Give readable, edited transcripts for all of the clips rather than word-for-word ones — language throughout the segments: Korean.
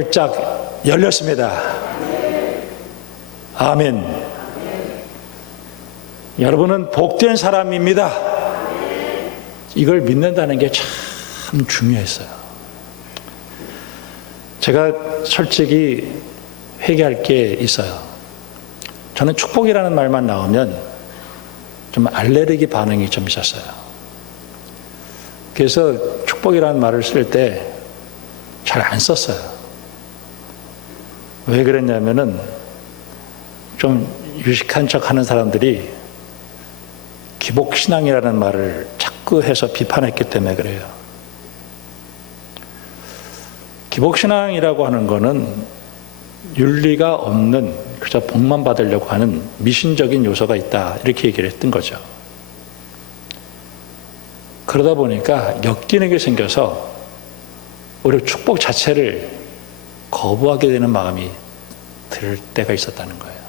활짝 열렸습니다. 아멘. 여러분은 복된 사람입니다. 이걸 믿는다는 게 참 중요했어요. 제가 솔직히 회개할 게 있어요. 저는 축복이라는 말만 나오면 좀 알레르기 반응이 좀 있었어요. 그래서 축복이라는 말을 쓸 때 잘 안 썼어요. 왜 그랬냐면은 좀 유식한 척 하는 사람들이 기복신앙이라는 말을 자꾸 해서 비판했기 때문에 그래요. 기복신앙이라고 하는 거는 윤리가 없는 그저 복만 받으려고 하는 미신적인 요소가 있다, 이렇게 얘기를 했던 거죠. 그러다 보니까 역기능이 생겨서 오히려 축복 자체를 거부하게 되는 마음이 들 때가 있었다는 거예요.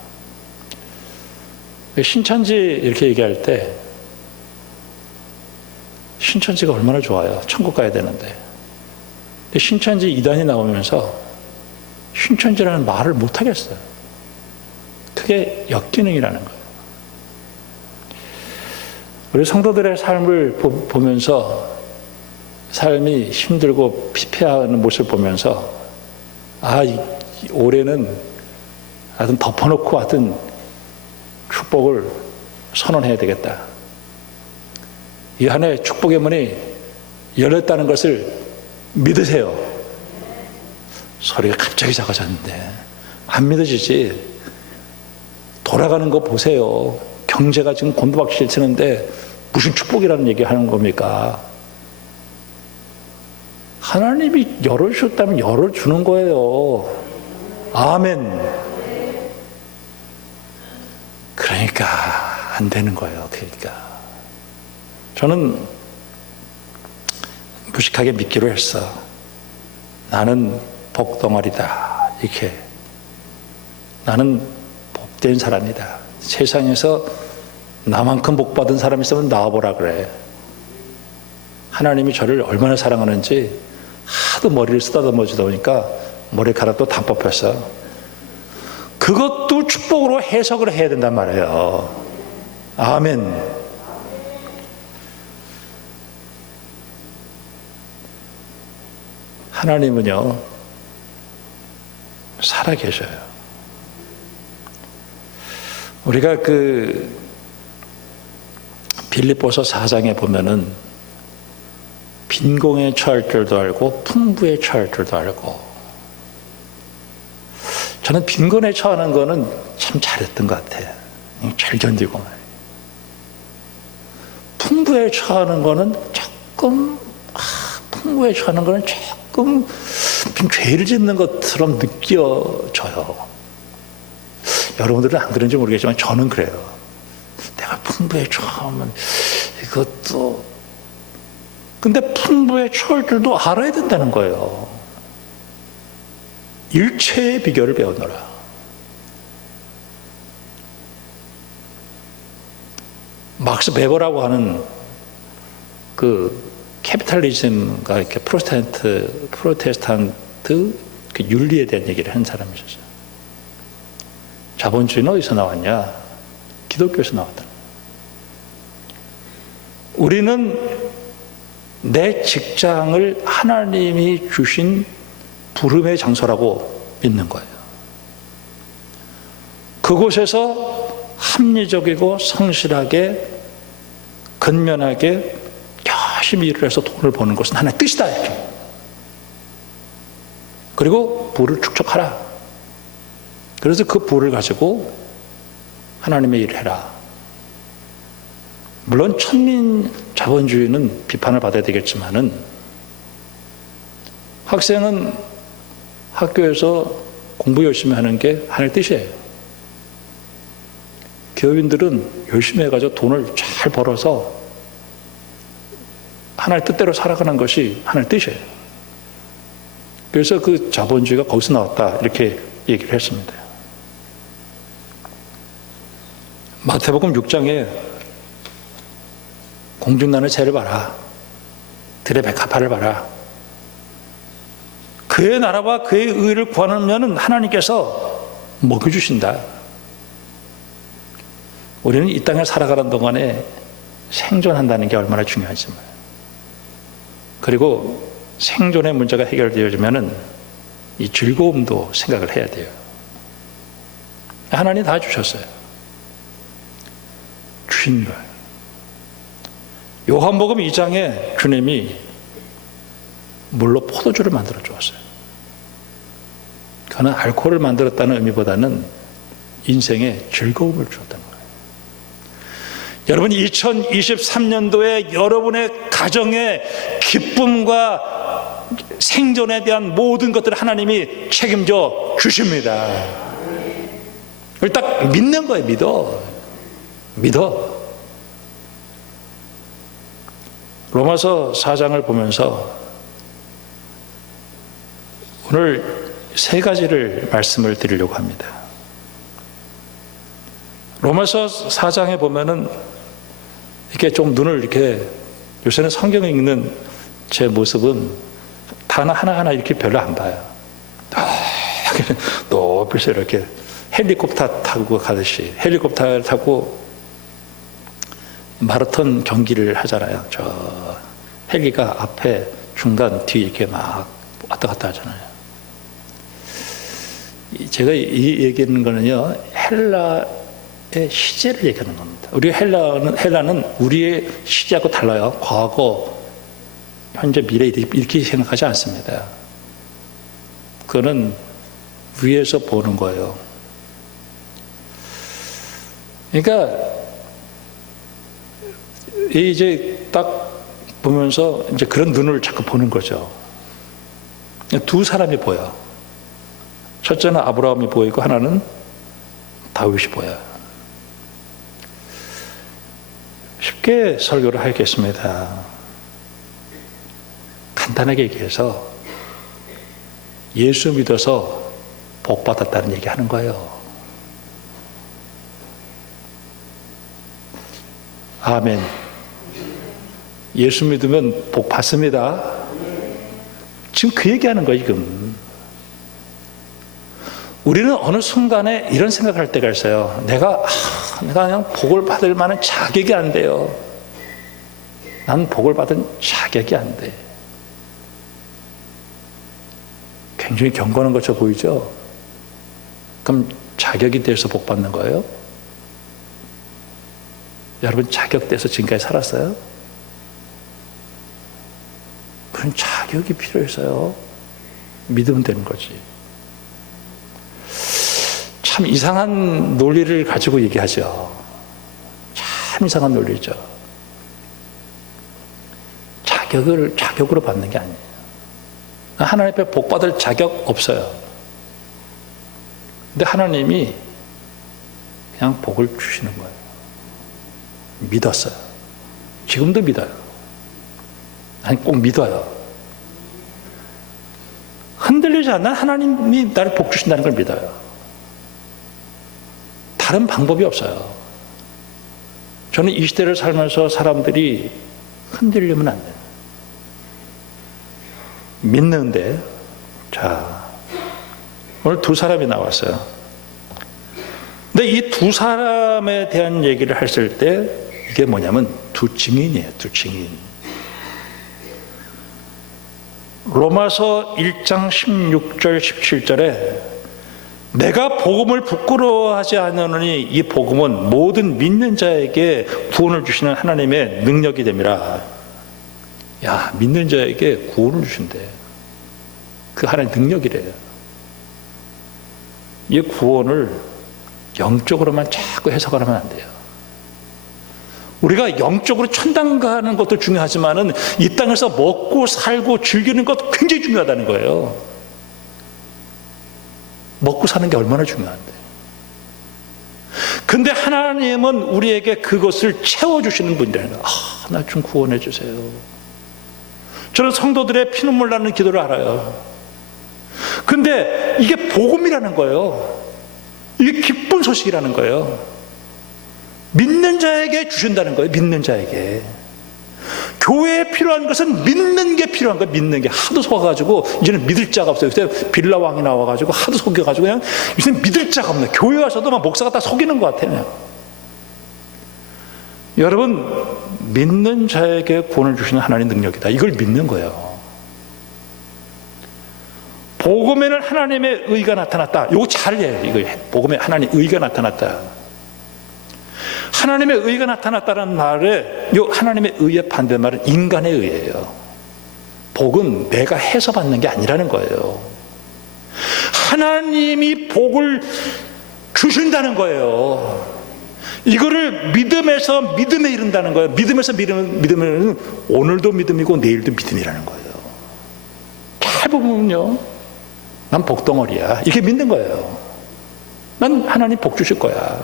신천지 이렇게 얘기할 때 신천지가 얼마나 좋아요. 천국 가야 되는데. 근데 신천지 이단이 나오면서 신천지라는 말을 못 하겠어요. 그게 역기능이라는 거예요. 우리 성도들의 삶을 보면서 삶이 힘들고 피폐하는 모습을 보면서 올해는 하여튼 덮어놓고 하여튼 축복을 선언해야 되겠다. 이 한 해 축복의 문이 열렸다는 것을 믿으세요. 소리가 갑자기 작아졌는데 안 믿어지지. 돌아가는 거 보세요. 경제가 지금 곤두박질 치는데 무슨 축복이라는 얘기 하는 겁니까? 하나님이 열어주셨다면 열어주는 거예요. 아멘. 그러니까 안 되는 거예요. 그러니까 저는 무식하게 믿기로 했어. 나는 복덩어리다. 이렇게 나는 복된 사람이다. 세상에서 나만큼 복받은 사람이 있으면 나와보라 그래. 하나님이 저를 얼마나 사랑하는지 하도 머리를 쓰다듬어주다 보니까 머리카락도 다 뽑혔어. 그것도 축복으로 해석을 해야 된단 말이에요. 아멘. 하나님은요, 살아계셔요. 우리가 빌립보서 4장에 보면은 빈공에 처할 줄도 알고 풍부에 처할 줄도 알고, 저는 빈곤에 처하는 거는 참 잘했던 것 같아요. 잘 견디고. 풍부에 처하는 거는 풍부에 처하는 거는 조금 죄를 짓는 것처럼 느껴져요. 여러분들은 안 그런지 모르겠지만 저는 그래요. 내가 풍부에 처하면 이것도, 근데 풍부에 처할 줄도 알아야 된다는 거예요. 일체의 비결을 배우노라. 막스 베버라고 하는 캐피탈리즘과 이렇게 프로테스탄트 그 윤리에 대한 얘기를 한 사람이셨어요. 자본주의는 어디서 나왔냐? 기독교에서 나왔다. 우리는 내 직장을 하나님이 주신 부름의 장소라고 믿는 거예요. 그곳에서 합리적이고 성실하게 근면하게 열심히 일을 해서 돈을 버는 것은 하나님의 뜻이다, 이렇게. 그리고 부를 축적하라. 그래서 그 부를 가지고 하나님의 일을 해라. 물론 천민 자본주의는 비판을 받아야 되겠지만은 학생은 학교에서 공부 열심히 하는 게 하나님의 뜻이에요. 기업인들은 열심히 해가지고 돈을 잘 벌어서 하나님의 뜻대로 살아가는 것이 하나님의 뜻이에요. 그래서 그 자본주의가 거기서 나왔다, 이렇게 얘기를 했습니다. 마태복음 6장에 공중난의 새를 봐라, 들의 백합화를 봐라. 그 그의 나라와 그의 의를 구하면 하나님께서 먹여주신다. 우리는 이 땅에 살아가는 동안에 생존한다는 게 얼마나 중요한지 말이에요. 그리고 생존의 문제가 해결되어지면 이 즐거움도 생각을 해야 돼요. 하나님 다 주셨어요. 주신 걸. 요한복음 2장에 주님이 물로 포도주를 만들어 주었어요. 그는 알코올을 만들었다는 의미보다는 인생에 즐거움을 주었다는 거예요. 여러분, 2023년도에 여러분의 가정의 기쁨과 생존에 대한 모든 것들을 하나님이 책임져 주십니다. 그걸 딱 믿는 거예요. 믿어. 로마서 4장을 보면서 오늘 세 가지를 말씀을 드리려고 합니다. 로마서 4장에 보면은 이렇게 좀 눈을 이렇게, 요새는 성경을 읽는 제 모습은 단어 하나하나 이렇게 별로 안 봐요. 높이서 이렇게 헬리콥터 타고 가듯이, 헬리콥터를 타고 마라톤 경기를 하잖아요. 저 헬기가 앞에, 중간, 뒤에 이렇게 막 왔다 갔다 하잖아요. 제가 이 얘기하는 거는요, 헬라의 시제를 얘기하는 겁니다. 우리 헬라는 우리의 시제하고 달라요. 과거, 현재, 미래 이렇게 생각하지 않습니다. 그거는 위에서 보는 거예요. 그러니까 이제 딱 보면서 이제 그런 눈을 자꾸 보는 거죠. 두 사람이 보여. 첫째는 아브라함이 보이고 하나는 다윗이 보여. 쉽게 설교를 하겠습니다. 간단하게 얘기해서 예수 믿어서 복 받았다는 얘기 하는 거예요. 아멘. 예수 믿으면 복 받습니다. 지금 그 얘기하는 거예요, 지금. 우리는 어느 순간에 이런 생각할 때가 있어요. 내가 그냥 복을 받을 만한 자격이 안 돼요. 난 복을 받은 자격이 안 돼. 굉장히 경건한 것처럼 보이죠? 그럼 자격이 돼서 복 받는 거예요? 여러분, 자격돼서 지금까지 살았어요? 그런 자격이 필요해서요. 믿으면 되는 거지. 참 이상한 논리를 가지고 얘기하죠. 참 이상한 논리죠. 자격으로 받는 게 아니에요. 하나님 앞에 복 받을 자격 없어요. 근데 하나님이 그냥 복을 주시는 거예요. 믿었어요. 지금도 믿어요. 아니, 꼭 믿어요. 흔들리지 않는 하나님이 나를 복 주신다는 걸 믿어요. 다른 방법이 없어요. 저는 이 시대를 살면서 사람들이 흔들리면 안 돼요. 믿는데, 자, 오늘 두 사람이 나왔어요. 근데 이 두 사람에 대한 얘기를 했을 때 이게 뭐냐면 두 증인이에요. 두 증인. 로마서 1장 16절 17절에 내가 복음을 부끄러워하지 않으니 이 복음은 모든 믿는 자에게 구원을 주시는 하나님의 능력이 됨이라. 야, 믿는 자에게 구원을 주신대. 그 하나님의 능력이래요. 이 구원을 영적으로만 자꾸 해석을 하면 안 돼요. 우리가 영적으로 천당 가는 것도 중요하지만은 이 땅에서 먹고 살고 즐기는 것도 굉장히 중요하다는 거예요. 먹고 사는 게 얼마나 중요한데. 근데 하나님은 우리에게 그것을 채워주시는 분이라는 거예요. 나 좀 구원해 주세요. 저는 성도들의 피눈물 나는 기도를 알아요. 근데 이게 복음이라는 거예요. 이게 기쁜 소식이라는 거예요. 믿는 자에게 주신다는 거예요. 믿는 자에게. 교회에 필요한 것은 믿는 게 필요한 거예요. 믿는 게. 하도 속아가지고 이제는 믿을 자가 없어요. 요새 빌라왕이 나와가지고 하도 속여가지고 그냥 요새 믿을 자가 없네. 교회 와서도 막 목사가 다 속이는 것 같아요. 여러분, 믿는 자에게 구원을 주시는 하나님의 능력이다. 이걸 믿는 거예요. 복음에는 하나님의 의가 나타났다. 이거 잘해요. 이거 복음에 하나님의 의가 나타났다. 하나님의 의가 나타났다는 말에 이 하나님의 의의 반대말은 인간의 의예요. 복은 내가 해서 받는 게 아니라는 거예요. 하나님이 복을 주신다는 거예요. 이거를 믿음에서 믿음에 이른다는 거예요. 믿음에서 믿음은 오늘도 믿음이고 내일도 믿음이라는 거예요. 잘 보면요, 난 복덩어리야. 이렇게 믿는 거예요. 난 하나님 복 주실 거야.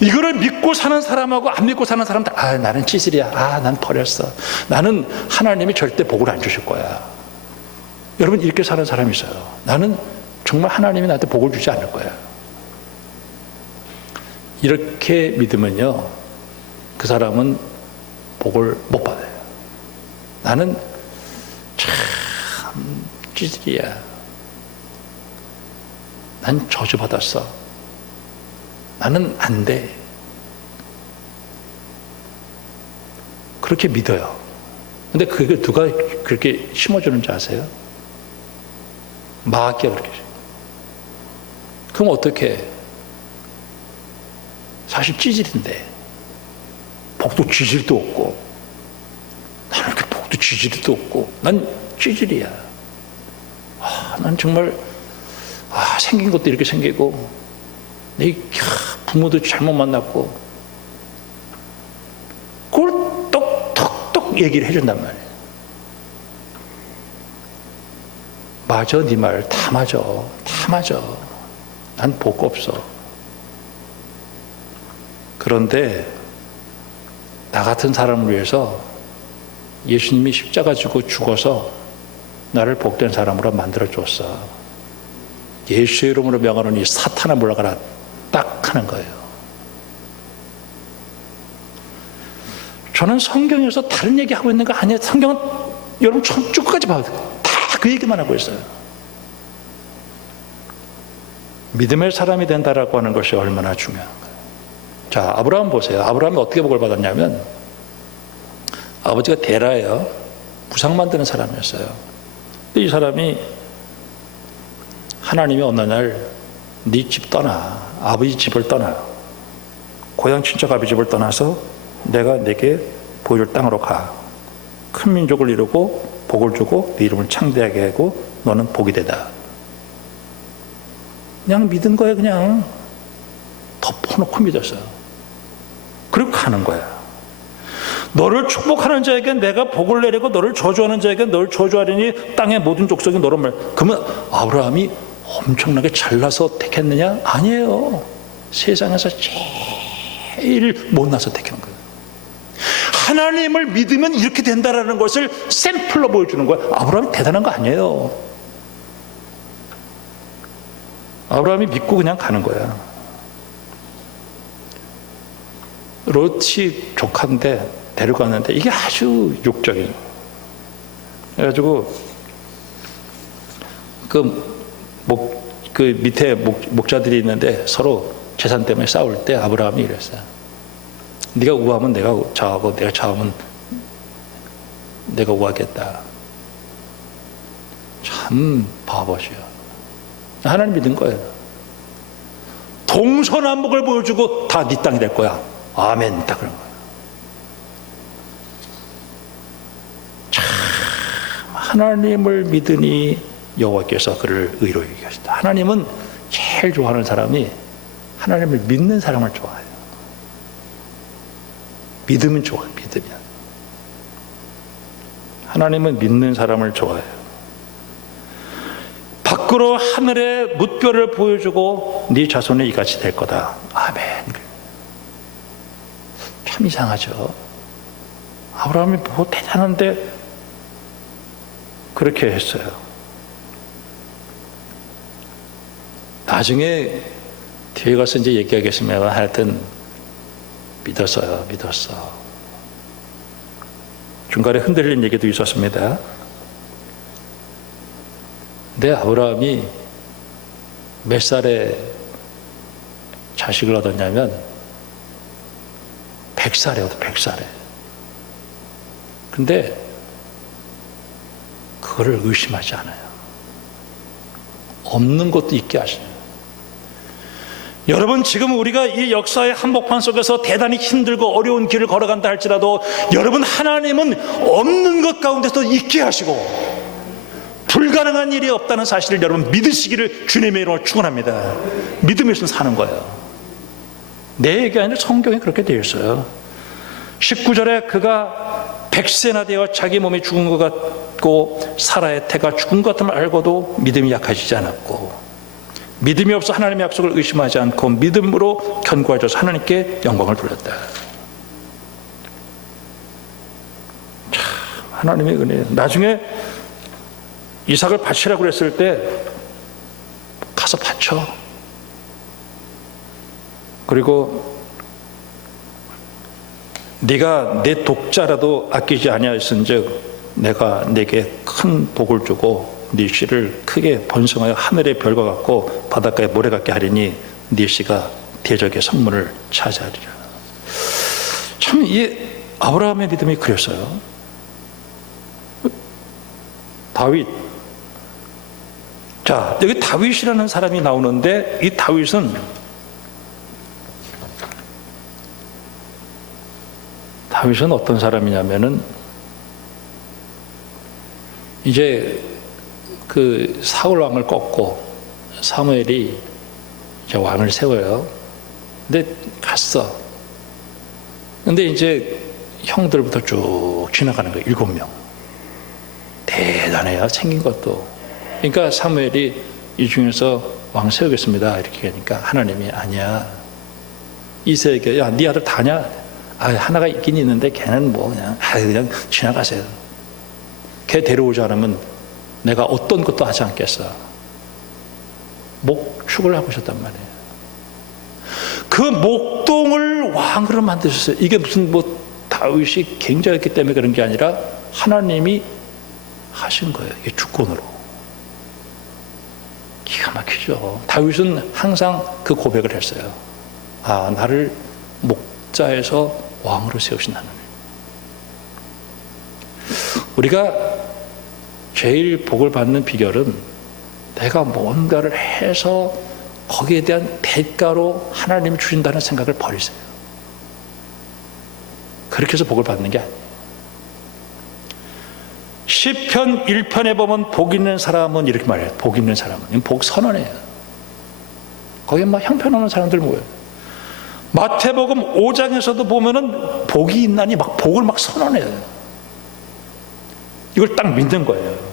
이거를 믿고 사는 사람하고 안 믿고 사는 사람들, 나는 찌질이야. 난 버렸어. 나는 하나님이 절대 복을 안 주실 거야. 여러분, 이렇게 사는 사람이 있어요. 나는 정말 하나님이 나한테 복을 주지 않을 거야. 이렇게 믿으면요, 그 사람은 복을 못 받아요. 나는 참 찌질이야. 난 저주받았어. 나는 안 돼. 그렇게 믿어요. 근데 그게 누가 그렇게 심어주는지 아세요? 마귀가 그렇게. 그럼 어떻게 해? 사실 찌질인데 복도 지질도 없고, 나는 이렇게 복도 지질도 없고, 난 찌질이야. 난 정말 생긴 것도 이렇게 생기고, 내 부모도 잘못 만났고, 그걸 톡톡톡 얘기를 해준단 말이에요. 맞아, 네 말 다 맞아. 다 맞아. 난 복 없어. 그런데 나 같은 사람을 위해서 예수님이 십자가 지고 죽어서 나를 복된 사람으로 만들어줬어. 예수의 이름으로 명하노니 사탄아 물러가라. 딱 하는 거예요. 저는 성경에서 다른 얘기하고 있는 거 아니에요. 성경은 여러분 쭉까지 봐도 다 그 얘기만 하고 있어요. 믿음의 사람이 된다라고 하는 것이 얼마나 중요한가요? 자, 아브라함 보세요. 아브라함이 어떻게 복을 받았냐면, 아버지가 데라예요. 부상 만드는 사람이었어요. 근데 이 사람이 하나님이 어느 날 네 집 떠나, 아버지 집을 떠나, 고향 친척 아버지 집을 떠나서 내가 내게 보여줄 땅으로 가. 큰 민족을 이루고 복을 주고 네 이름을 창대하게 하고 너는 복이 되다. 그냥 믿은 거예요. 그냥 덮어놓고 믿었어요. 그리고 가는 거야. 너를 축복하는 자에게 내가 복을 내리고 너를 저주하는 자에게 너를 저주하리니 땅의 모든 족속이 너를 말. 그러면 아브라함이 엄청나게 잘나서 택했느냐? 아니에요. 세상에서 제일 못나서 택한 거예요. 하나님을 믿으면 이렇게 된다라는 것을 샘플로 보여주는 거예요. 아브라함이 대단한 거 아니에요. 아브라함이 믿고 그냥 가는 거야. 롯이 조카인데 데려갔는데 이게 아주 욕적이에요. 그래가지고 그 밑에 목자들이 있는데 서로 재산 때문에 싸울 때 아브라함이 이랬어요. 네가 우하면 내가 좌하고 내가 좌하면 내가 우하겠다. 참 바보시요. 하나님 믿은 거예요. 동서남북을 보여주고 다 네 땅이 될 거야. 아멘. 딱 그런 거예요. 참 하나님을 믿으니 여호와께서 그를 의로 여기게 하신다. 하나님은 제일 좋아하는 사람이 하나님을 믿는 사람을 좋아해요. 믿으면 좋아요. 믿으면. 하나님은 믿는 사람을 좋아해요. 밖으로 하늘의 뭇별을 보여주고 네 자손이 이같이 될 거다. 아멘. 참 이상하죠. 아브라함이 뭐 대단한데 그렇게 했어요. 나중에 뒤에 가서 이제 얘기하겠습니다. 하여튼 믿었어요. 믿었어. 중간에 흔들린 얘기도 있었습니다. 근데 아브라함이 몇 살에 자식을 얻었냐면 100살이었어, 100살에. 근데 그거를 의심하지 않아요. 없는 것도 있게 하시네요. 여러분, 지금 우리가 이 역사의 한복판 속에서 대단히 힘들고 어려운 길을 걸어간다 할지라도 여러분, 하나님은 없는 것 가운데서 있게 하시고 불가능한 일이 없다는 사실을 여러분 믿으시기를 주님의 이름으로 축원합니다. 믿음에서 사는 거예요. 내 얘기 아니라 성경에 그렇게 되어 있어요. 19절에 그가 100세나 되어 자기 몸이 죽은 것 같고 사라의 태가 죽은 것 같음을 알고도 믿음이 약해지지 않았고, 믿음이 없어 하나님의 약속을 의심하지 않고 믿음으로 견고해져서 하나님께 영광을 돌렸다. 참, 하나님의 은혜. 나중에 이삭을 바치라고 그랬을 때 가서 바쳐. 그리고 네가 내 독자라도 아끼지 아니하였은즉 내가 네게 큰 복을 주고 네 씨를 크게 번성하여 하늘의 별과 같고 바닷가의 모래 같게 하리니 네 씨가 대적의 성문을 차지하리라. 참, 이 아브라함의 믿음이 그랬어요. 다윗. 자, 여기 다윗이라는 사람이 나오는데 이 다윗은 어떤 사람이냐면은 이제 그 사울 왕을 꺾고 사무엘이 이제 왕을 세워요. 근데 갔어. 근데 이제 형들부터 쭉 지나가는 거예요. 7명. 대단해요. 생긴 것도. 그러니까 사무엘이 이 중에서 왕 세우겠습니다. 이렇게 하니까 하나님이 아니야. 이새에게 야, 네 아들 다냐? 아, 하나가 있긴 있는데 걔는 뭐 그냥 지나가세요. 걔 데려오지 않으면 내가 어떤 것도 하지 않겠어. 목축을 하고 있었단 말이에요. 그 목동을 왕으로 만드셨어요. 이게 무슨 뭐 다윗이 굉장했기 때문에 그런 게 아니라 하나님이 하신 거예요. 이게 주권으로. 기가 막히죠. 다윗은 항상 그 고백을 했어요. 아, 나를 목자에서 왕으로 세우신 하나님. 우리가 제일 복을 받는 비결은 내가 뭔가를 해서 거기에 대한 대가로 하나님이 주신다는 생각을 버리세요. 그렇게 해서 복을 받는 게 아니에요. 시편 1편에 보면 복 있는 사람은 이렇게 말해요. 복 있는 사람은 복 선언해요. 거기에 막 형편없는 사람들 모여요. 마태복음 5장에서도 보면은 복이 있나니 막 복을 막 선언해요. 이걸 딱 믿는 거예요.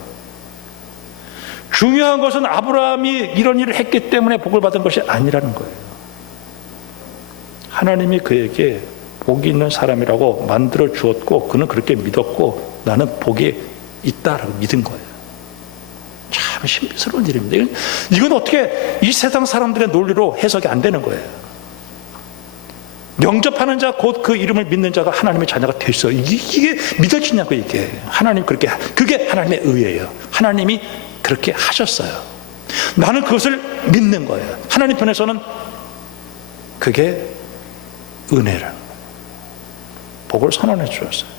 중요한 것은 아브라함이 이런 일을 했기 때문에 복을 받은 것이 아니라는 거예요. 하나님이 그에게 복이 있는 사람이라고 만들어 주었고 그는 그렇게 믿었고 나는 복이 있다라고 믿은 거예요. 참 신비스러운 일입니다. 이건 어떻게 이 세상 사람들의 논리로 해석이 안 되는 거예요. 영접하는 자 곧 그 이름을 믿는 자가 하나님의 자녀가 됐어요. 이게 믿어지냐고. 이게 하나님 그렇게, 그게 하나님의 의예요. 하나님이 그렇게 하셨어요. 나는 그것을 믿는 거예요. 하나님 편에서는 그게 은혜라. 복을 선언해 주셨어요.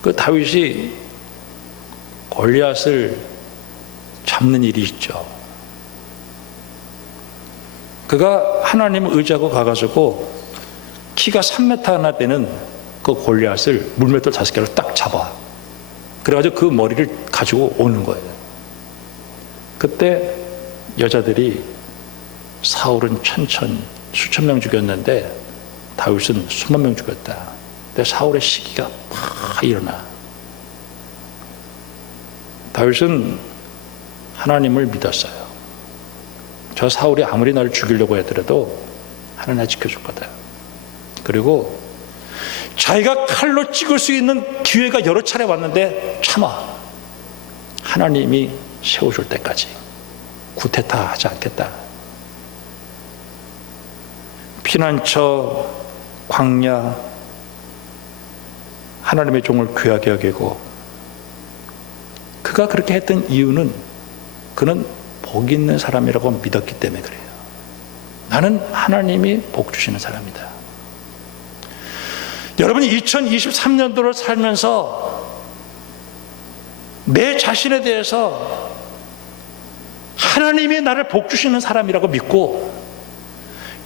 그 다윗이 골리앗을 잡는 일이 있죠. 그가 하나님을 의지하고 가가지고 키가 3m 하나 되는 그 골리앗을 물맷돌 5개로 딱 잡아. 그래가지고 그 머리를 가지고 오는 거예요. 그때 여자들이 사울은 천천 수천 명 죽였는데 다윗은 수만 명 죽였다. 근데 사울의 시기가 팍 일어나. 다윗은 하나님을 믿었어요. 저 사울이 아무리 나를 죽이려고 하더라도 하나님 지켜줄 거다. 그리고 자기가 칼로 찍을 수 있는 기회가 여러 차례 왔는데 참아. 하나님이 세워줄 때까지 구태타 하지 않겠다. 피난처, 광야, 하나님의 종을 귀하게 여기고, 그가 그렇게 했던 이유는 그는 복 있는 사람이라고 믿었기 때문에 그래요. 나는 하나님이 복 주시는 사람이다. 여러분이 2023년도를 살면서 내 자신에 대해서 하나님이 나를 복 주시는 사람이라고 믿고,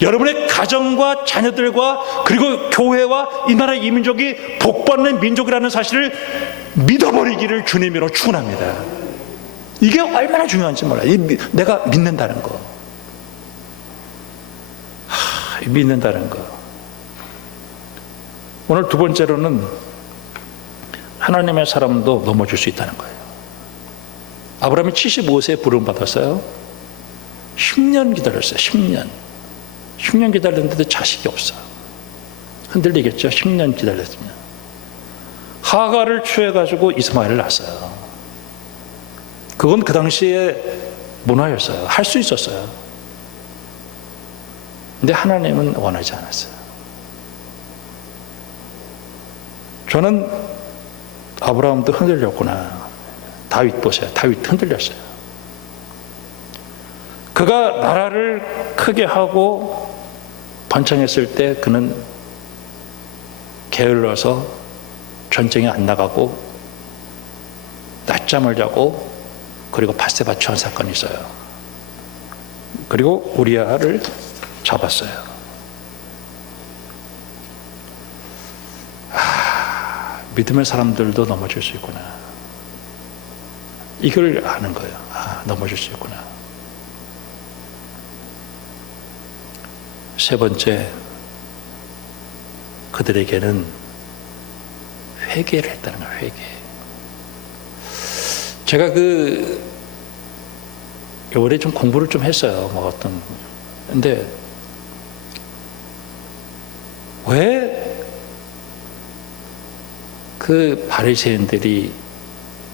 여러분의 가정과 자녀들과 그리고 교회와 이 나라 이 민족이 복받는 민족이라는 사실을 믿어버리기를 주님으로 축원합니다. 이게 얼마나 중요한지 몰라요. 내가 믿는다는 거. 믿는다는 거. 오늘 두 번째로는 하나님의 사람도 넘어질 수 있다는 거예요. 아브라함이 75세에 부름받았어요. 10년 기다렸어요. 10년 기다렸는데도 자식이 없어. 흔들리겠죠. 10년 기다렸으면. 하가를 취해가지고 이스마엘을 낳았어요. 그건 그 당시에 문화였어요. 할 수 있었어요. 근데 하나님은 원하지 않았어요. 저는 아브라함도 흔들렸구나. 다윗 보세요. 다윗 흔들렸어요. 그가 나라를 크게 하고 번창했을 때 그는 게을러서 전쟁에 안 나가고 낮잠을 자고, 그리고 밧세바 취한 사건이 있어요. 그리고 우리아를 잡았어요. 믿음의 사람들도 넘어질 수 있구나. 이걸 아는 거예요. 넘어질 수 있구나. 세 번째, 그들에게는 회개를 했다는 거예요. 회개. 제가 올해 좀 공부를 좀 했어요. 근데 왜 그 바리새인들이,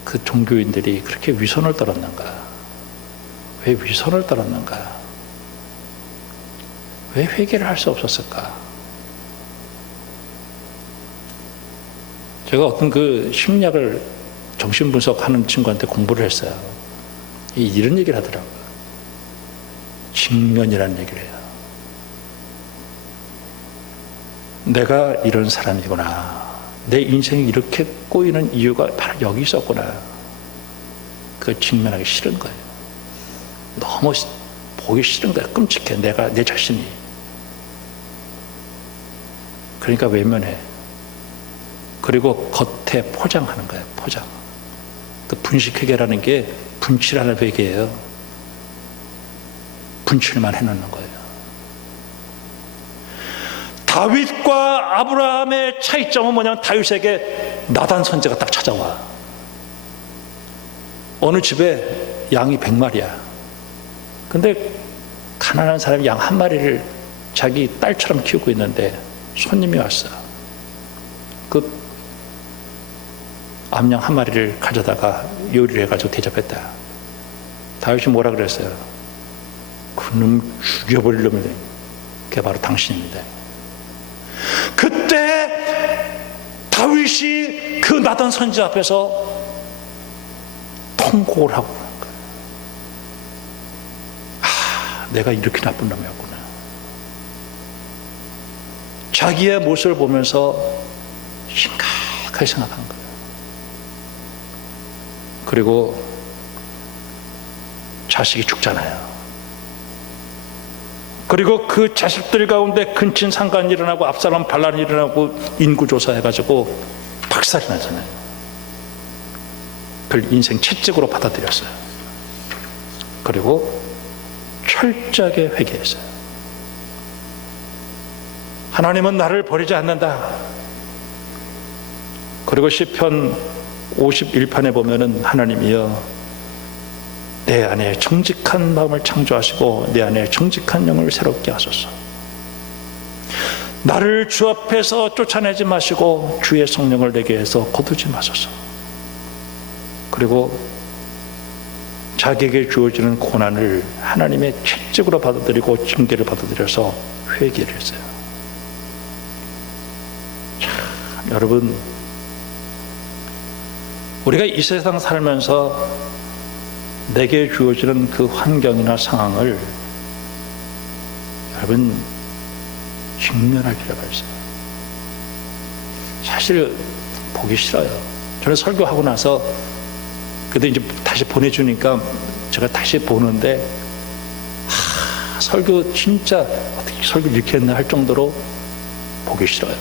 그 종교인들이 그렇게 위선을 떨었는가? 왜 위선을 떨었는가? 왜 회개를 할 수 없었을까? 제가 어떤 심리학을 정신분석하는 친구한테 공부를 했어요. 이런 얘기를 하더라고요. 직면이라는 얘기를 해요. 내가 이런 사람이구나. 내 인생이 이렇게 꼬이는 이유가 바로 여기 있었구나. 그걸 직면하기 싫은 거예요. 너무 보기 싫은 거예요. 끔찍해. 내 자신이. 그러니까 외면해. 그리고 겉에 포장하는 거예요. 포장. 그 분식회계라는 게 분칠하는 회계예요. 분칠만 해놓는 거예요. 다윗과 아브라함의 차이점은 뭐냐면, 다윗에게 나단 선지자가 딱 찾아와. 어느 집에 양이 100마리야. 근데 가난한 사람이 양 한 마리를 자기 딸처럼 키우고 있는데 손님이 왔어. 그 암양 한 마리를 가져다가 요리를 해가지고 대접했다. 다윗이 뭐라 그랬어요? 그놈 죽여버릴 놈이네. 그게 바로 당신입니다. 그때 다윗이 그 나단 선지자 앞에서 통곡을 하고, 내가 이렇게 나쁜 놈이었구나. 자기의 모습을 보면서 심각하게 생각한 거예요. 그리고 자식이 죽잖아요. 그리고 그 자식들 가운데 근친상간이 일어나고 압살롬 반란이 일어나고 인구조사해가지고 박살이 나잖아요. 그걸 인생 채찍으로 받아들였어요. 그리고 철저하게 회개했어요. 하나님은 나를 버리지 않는다. 그리고 시편 51편에 보면은, 하나님이여 내 안에 정직한 마음을 창조하시고 내 안에 정직한 영을 새롭게 하소서. 나를 주 앞에서 쫓아내지 마시고 주의 성령을 내게 해서 거두지 마소서. 그리고 자기에게 주어지는 고난을 하나님의 채찍으로 받아들이고 징계를 받아들여서 회개를 했어요. 참, 여러분, 우리가 이 세상 살면서 내게 주어지는 그 환경이나 상황을 여러분 직면할 필요가 있어요. 사실 보기 싫어요. 저는 설교하고 나서 그때 이제 다시 보내주니까 제가 다시 보는데 설교 진짜 어떻게 설교 이렇게 했나 할 정도로 보기 싫어요.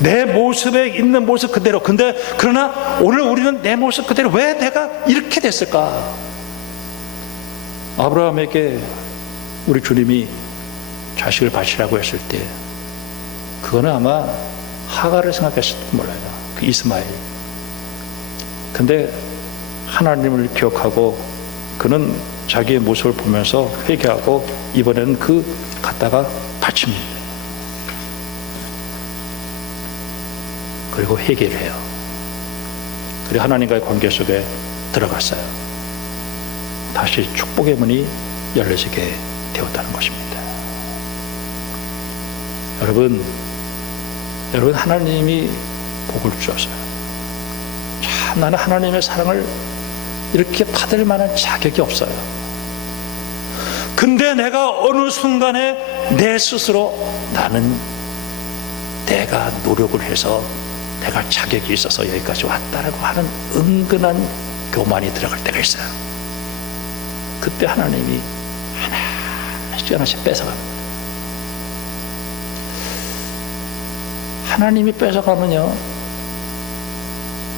내 모습에 있는 모습 그대로. 근데 그러나 오늘 우리는 내 모습 그대로 왜 내가 이렇게 됐을까? 아브라함에게 우리 주님이 자식을 바치라고 했을 때 그거는 아마 하갈을 생각했을지 몰라요. 그 이스마엘. 근데 하나님을 기억하고 그는 자기의 모습을 보면서 회개하고 이번에는 그 갖다가 바칩니다. 그리고 회개를 해요. 그리고 하나님과의 관계 속에 들어갔어요. 다시 축복의 문이 열려지게 되었다는 것입니다. 여러분 하나님이 복을 주셨어요. 참 나는 하나님의 사랑을 이렇게 받을 만한 자격이 없어요. 근데 내가 어느 순간에 내 스스로 나는 내가 노력을 해서 내가 자격이 있어서 여기까지 왔다라고 하는 은근한 교만이 들어갈 때가 있어요. 그때 하나님이 하나씩 뺏어갑니다. 하나님이 뺏어가면요,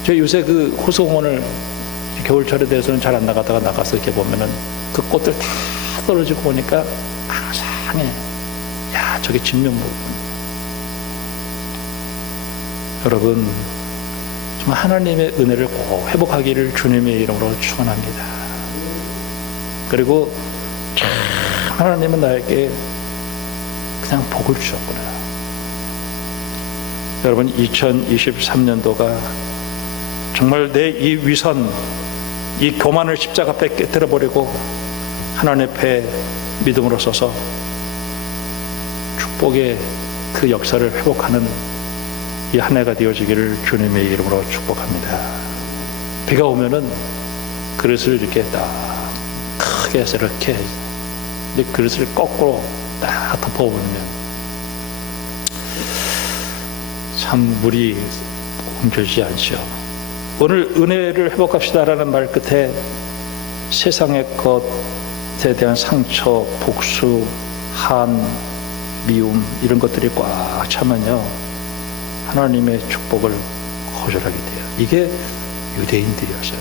저 요새 그 호수공원을 겨울철에 대해서는 잘 안 나가다가 나가서 이렇게 보면은 그 꽃들 다 떨어지고 보니까 상해. 야, 저게 진면목. 여러분, 정말 하나님의 은혜를 꼭 회복하기를 주님의 이름으로 축원합니다. 그리고 참 하나님은 나에게 그냥 복을 주셨구나. 여러분, 2023년도가 정말 내 이 위선, 이 교만을 십자가 앞에 깨뜨려버리고 하나님 앞에 믿음으로 서서 축복의 그 역사를 회복하는 이 한 해가 되어지기를 주님의 이름으로 축복합니다. 비가 오면은 그릇을 이렇게 딱 크게 해서 이렇게 그릇을 거꾸로 딱 덮어보면 참 물이 옮겨지지 않죠. 오늘 은혜를 회복합시다라는 말 끝에 세상의 것에 대한 상처, 복수, 한, 미움 이런 것들이 꽉 차면요 하나님의 축복을 거절하게 돼요. 이게 유대인들이었어요.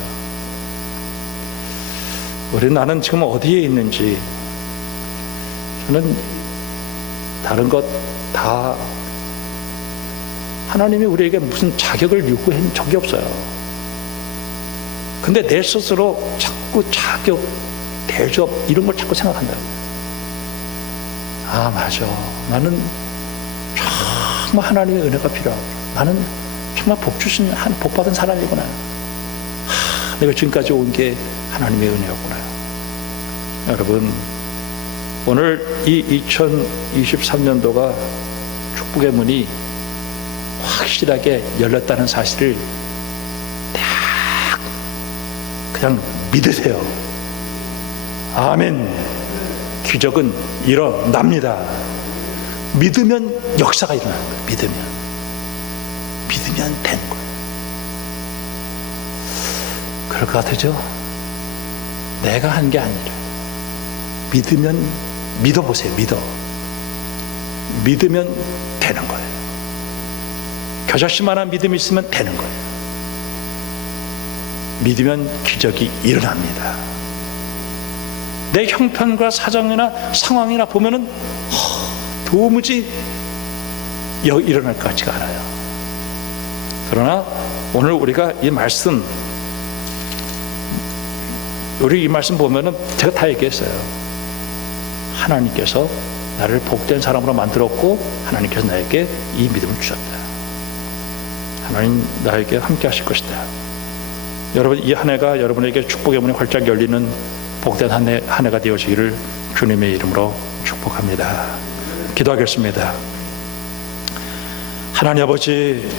우리 나는 지금 어디에 있는지 저는 다른 것 다 하나님이 우리에게 무슨 자격을 요구한 적이 없어요. 근데 내 스스로 자꾸 자격, 대접 이런 걸 자꾸 생각한다고. 아, 맞아. 나는 정말 하나님의 은혜가 필요하고 나는 정말 복 받은 사람이구나. 내가 지금까지 온 게 하나님의 은혜였구나. 여러분, 오늘 이 2023년도가 축복의 문이 확실하게 열렸다는 사실을 딱 그냥 믿으세요. 아멘. 기적은 일어납니다. 믿으면 역사가 일어나는 거예요. 믿으면 되는 거예요. 그럴 것 같으죠? 내가 한 게 아니라 믿으면 믿어보세요. 믿으면 되는 거예요. 겨자씨만한 믿음이 있으면 되는 거예요. 믿으면 기적이 일어납니다. 내 형편과 사정이나 상황이나 보면은 도무지 일어날 것 같지가 않아요. 그러나 오늘 우리가 이 말씀, 우리 이 말씀 보면은 제가 다 얘기했어요. 하나님께서 나를 복된 사람으로 만들었고 하나님께서 나에게 이 믿음을 주셨다. 하나님 나에게 함께 하실 것이다. 여러분, 이 한 해가 여러분에게 축복의 문이 활짝 열리는 복된 한 해가 되어지기를 주님의 이름으로 축복합니다. 기도하겠습니다. 하나님 아버지,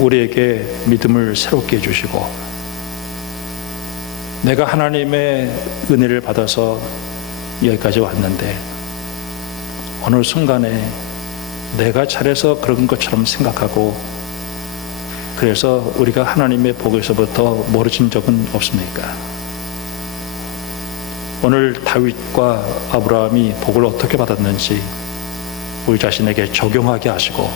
우리에게 믿음을 새롭게 해주시고, 내가 하나님의 은혜를 받아서 여기까지 왔는데 어느 순간에 내가 잘해서 그런 것처럼 생각하고, 그래서 우리가 하나님의 복에서부터 멀어진 적은 없습니까? 오늘 다윗과 아브라함이 복을 어떻게 받았는지 우리 자신에게 적용하게 하시고,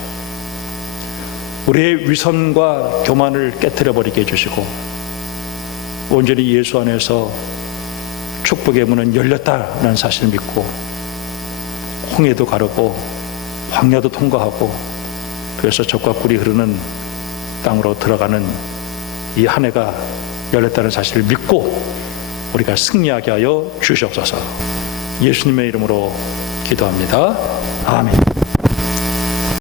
우리의 위선과 교만을 깨뜨려 버리게 해주시고, 온전히 예수 안에서 축복의 문은 열렸다는 사실을 믿고 홍해도 가르고 광야도 통과하고, 그래서 적과 꿀이 흐르는 땅으로 들어가는 이 한 해가 열렸다는 사실을 믿고 우리가 승리하게 하여 주시옵소서. 예수님의 이름으로 기도합니다. 아멘.